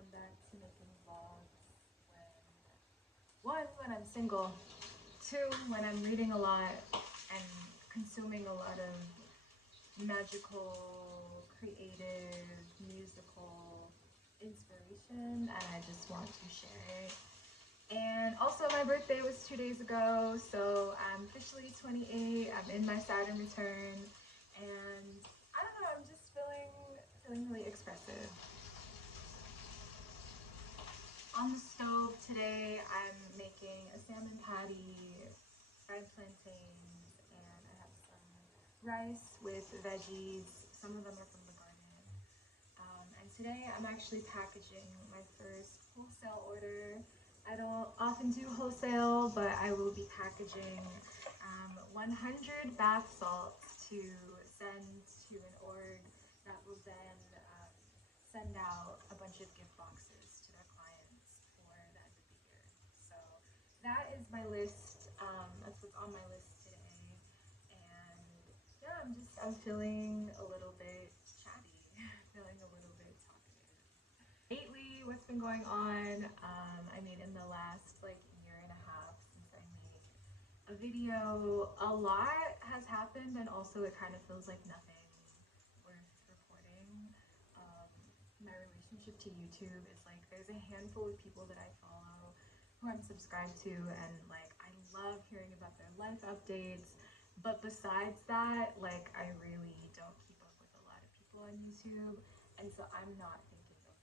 come back to making vlogs when I'm single, two, when I'm reading a lot and consuming a lot of magical, creative, musical inspiration, and I just want to share it. And also my birthday was 2 days ago, so I'm officially 28. I'm in my Saturn return, and I don't know, I'm just feeling really expressive. On the stove today, I'm making a salmon patty, fried plantains, and I have some rice with veggies. Some of them are from the garden. And today I'm actually packaging my first wholesale order. I don't often do wholesale, but I will be packaging 100 bath salts to send to an org that will then send out a bunch of gift boxes to their clients for the end of the year. So that is my list. That's what's on my list today. And yeah, I'm feeling a little bit chatty, feeling a little bit talkative. Lately, what's been going on? I mean, in the last like year and a half since I made a video, a lot has happened, and also it kind of feels like nothing worth reporting. My relationship to YouTube is like, there's a handful of people that I follow who I'm subscribed to, and like I love hearing about their life updates. But besides that, like I really don't keep up with a lot of people on YouTube, and so I'm not thinking of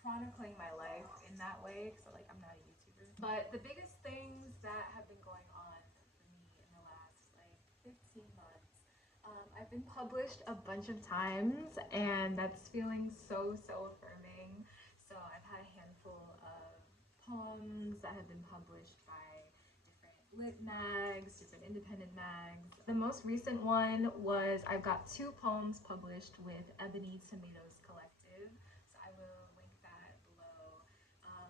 chronicling my life in that way, because like I'm not a YouTuber. But the biggest things that have been going on for me in the last like 15 months, I've been published a bunch of times, and that's feeling so affirming. So I've had a handful of poems that have been published by different lit mags, different independent mags. The most recent one was I've got 2 poems published with Ebony Tomatoes Collective, so I will link that below.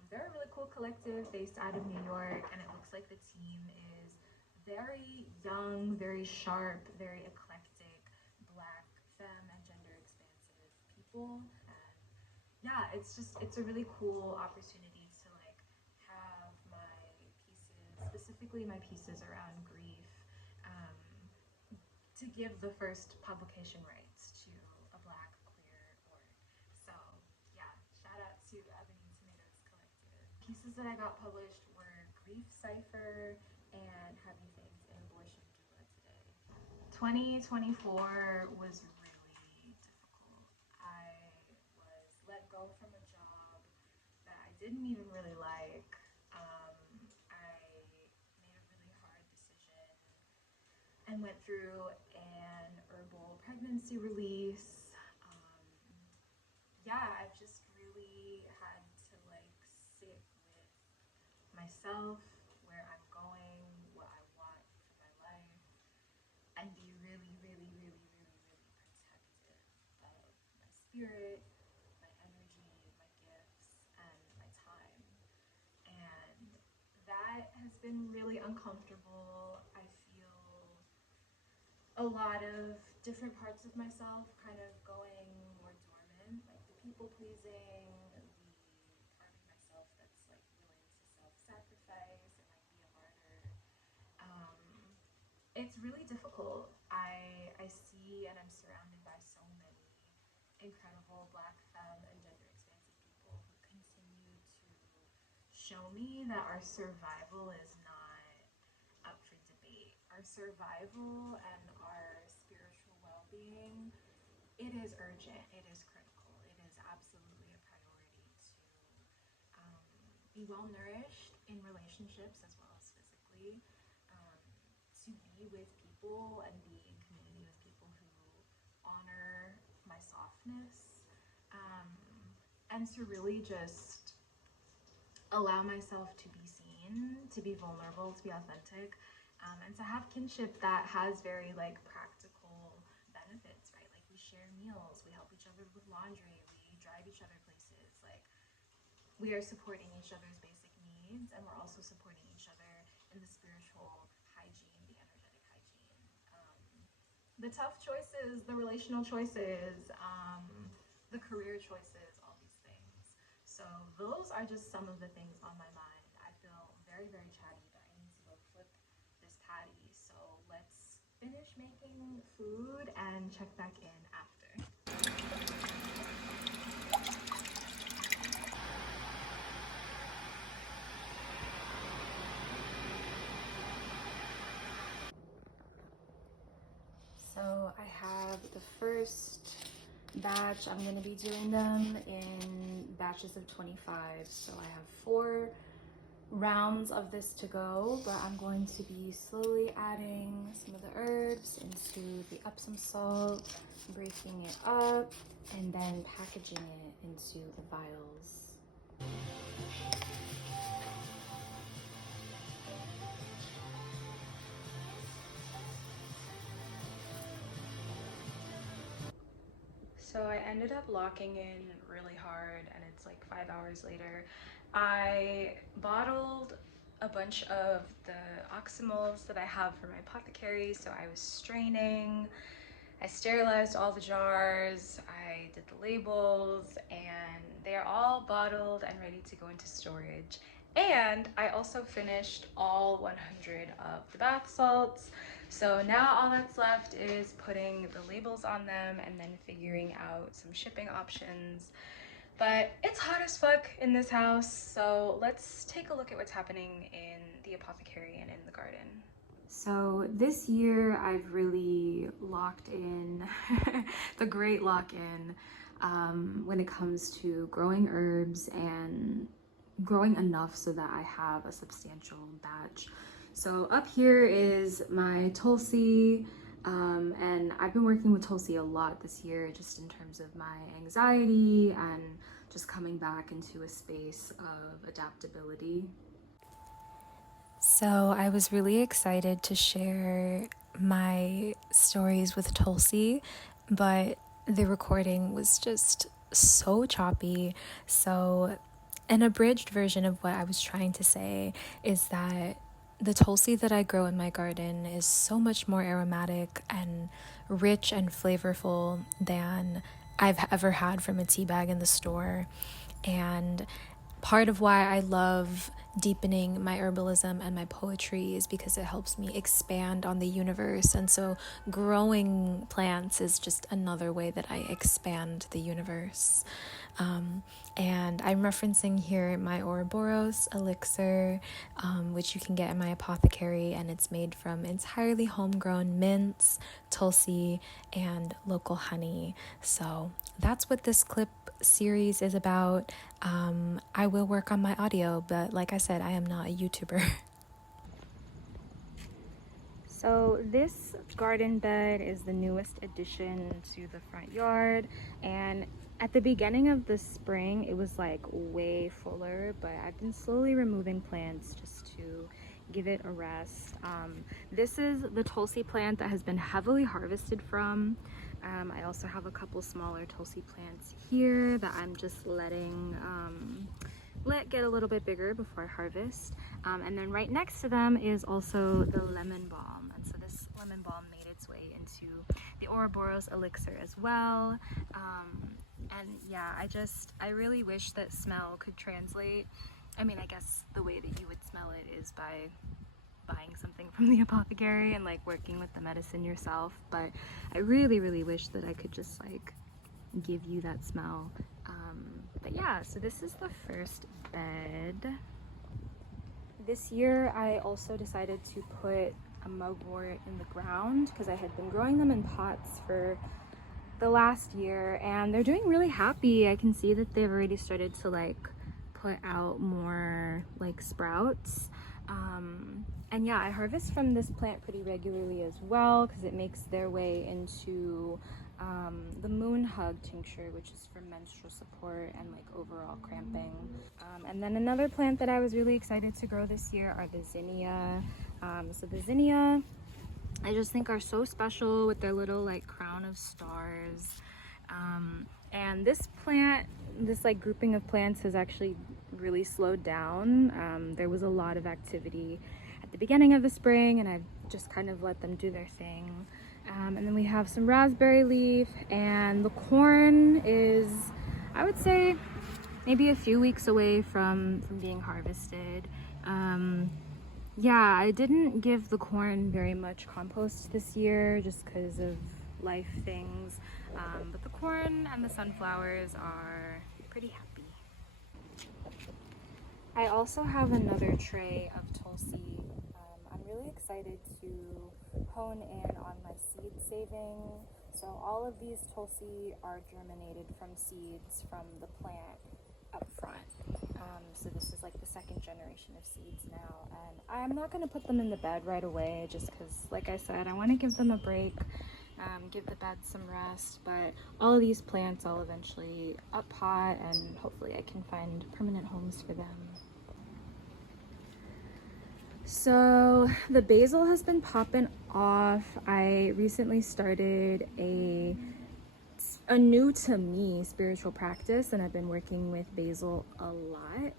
They're a really cool collective based out of New York, and it looks like the team is very young, very sharp, very eclectic, black, femme, and gender expansive people. And yeah, it's a really cool opportunity to like have my pieces, specifically my pieces around grief, to give the first publication rights to a black queer org. So yeah, shout out to Ebony Tomatoes Collective. Pieces that I got published were Grief Cypher and Heavy Things in Abortion Doula Today. 2024 was really difficult. I was let go from a job that I didn't even really like. I made a really hard decision and went through an herbal pregnancy release. Yeah, I've just really had to like sit with myself, where I'm going, what I want for my life, and be really protective of my spirit, my energy, my gifts, and my time. And that has been really uncomfortable. I feel a lot of different parts of myself kind of going more dormant, like the people pleasing, the part of myself that's like willing to self-sacrifice and like be a martyr. Um, it's really difficult. I see and I'm surrounded by so many incredible black femme and gender expansive people who continue to show me that our survival is not up for debate. Our survival and our spiritual well-being, it is urgent, it is critical, it is absolutely a priority to be well-nourished in relationships as well as physically, to be with people and be in community with people who honor my softness, and to really just allow myself to be seen, to be vulnerable, to be authentic, and to have kinship that has very like practical benefits, right? Like we share meals, we help each other with laundry, we drive each other places, like we are supporting each other's basic needs, and we're also supporting each other in the spiritual hygiene, the energetic hygiene, the tough choices, the relational choices, the career choices, all these things. So those are just some of the things on my mind. I feel very, very chatty, but I need to go flip this patty. So let's finish making food and check back in after. So I have the first batch. I'm going to be doing them in batches of 25. So I have 4 rounds of this to go, but I'm going to be slowly adding some of the herbs into the Epsom salt, breaking it up, and then packaging it into the vials. So I ended up locking in really hard, and it's like 5 hours later. I bottled a bunch of the oxymals that I have for my apothecary, so I was straining. I sterilized all the jars, I did the labels, and they are all bottled and ready to go into storage. And I also finished all 100 of the bath salts. So now all that's left is putting the labels on them and then figuring out some shipping options. But it's hot as fuck in this house, so let's take a look at what's happening in the apothecary and in the garden. So this year I've really locked in the great lock-in when it comes to growing herbs and growing enough so that I have a substantial batch. So up here is my tulsi, and I've been working with tulsi a lot this year just in terms of my anxiety and just coming back into a space of adaptability. So I was really excited to share my stories with Tulsi, but the recording was just so choppy. So an abridged version of what I was trying to say is that the Tulsi that I grow in my garden is so much more aromatic and rich and flavorful than I've ever had from a tea bag in the store. And part of why I love deepening my herbalism and my poetry is because it helps me expand on the universe. And so growing plants is just another way that I expand the universe. And I'm referencing here my Ouroboros elixir, which you can get in my apothecary, and it's made from entirely homegrown mints, tulsi, and local honey. So that's what this clip series is about. I will work on my audio, but like I said, I am not a YouTuber. So this garden bed is the newest addition to the front yard, and at the beginning of the spring it was like way fuller, but I've been slowly removing plants just to give it a rest. This is the tulsi plant that has been heavily harvested from. I also have a couple smaller tulsi plants here that I'm just letting let get a little bit bigger before I harvest. And then right next to them is also the lemon balm. And so this lemon balm made its way into the Ouroboros elixir as well. And yeah, I really wish that smell could translate. I mean, I guess the way that you would smell it is by buying something from the apothecary and like working with the medicine yourself, but I really wish that I could just like give you that smell. But yeah, so this is the first bed. This year I also decided to put a mugwort in the ground because I had been growing them in pots for the last year and they're doing really happy. I can see that they've already started to like put out more like sprouts. And yeah, I harvest from this plant pretty regularly as well because it makes their way into the moon hug tincture, which is for menstrual support and like overall cramping. And then another plant that I was really excited to grow this year are the zinnia. So the zinnia, I just think are so special with their little like crown of stars. And this plant, this like grouping of plants has actually really slowed down. There was a lot of activity at the beginning of the spring and I've just kind of let them do their thing. And then we have some raspberry leaf, and the corn is, I would say maybe a few weeks away from being harvested. Yeah, I didn't give the corn very much compost this year just because of life things, but the corn and the sunflowers are pretty happy. I also have another tray of tulsi. I'm really excited to hone in on my seed saving. So all of these tulsi are germinated from seeds from the plant up front. So this is like the second generation of seeds now, and I'm not going to put them in the bed right away just because, like I said, I want to give them a break, give the bed some rest. But all of these plants I'll eventually up pot, and hopefully I can find permanent homes for them. So the basil has been popping off. I recently started a new to me spiritual practice, and I've been working with basil a lot.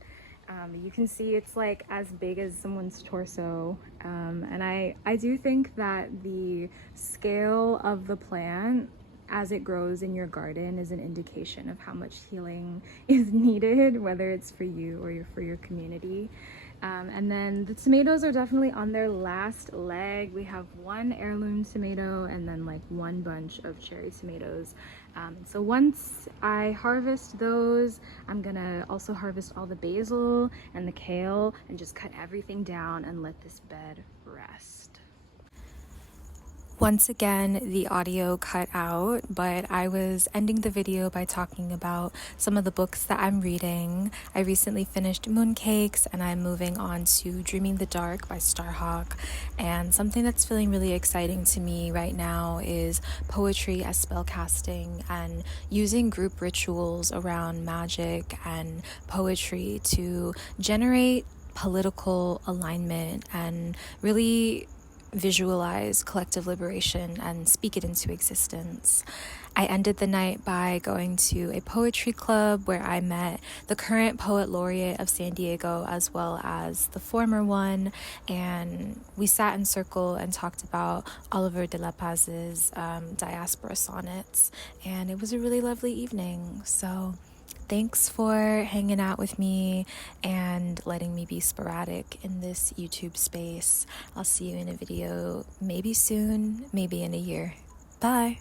You can see it's like as big as someone's torso, and I do think that the scale of the plant as it grows in your garden is an indication of how much healing is needed, whether it's for you or for your community. And then the tomatoes are definitely on their last leg. We have one heirloom tomato and then like one bunch of cherry tomatoes. So once I harvest those, I'm gonna also harvest all the basil and the kale and just cut everything down and let this bed rest. Once again, the audio cut out, but I was ending the video by talking about some of the books that I'm reading. I recently finished Mooncakes, and I'm moving on to Dreaming the Dark by Starhawk. And something that's feeling really exciting to me right now is poetry as spellcasting and using group rituals around magic and poetry to generate political alignment and really visualize collective liberation and speak it into existence. I ended the night by going to a poetry club where I met the current poet laureate of San Diego as well as the former one, and we sat in circle and talked about Oliver de la Paz's diaspora sonnets, and it was a really lovely evening. So thanks for hanging out with me and letting me be sporadic in this YouTube space. I'll see you in a video maybe soon, maybe in a year. Bye.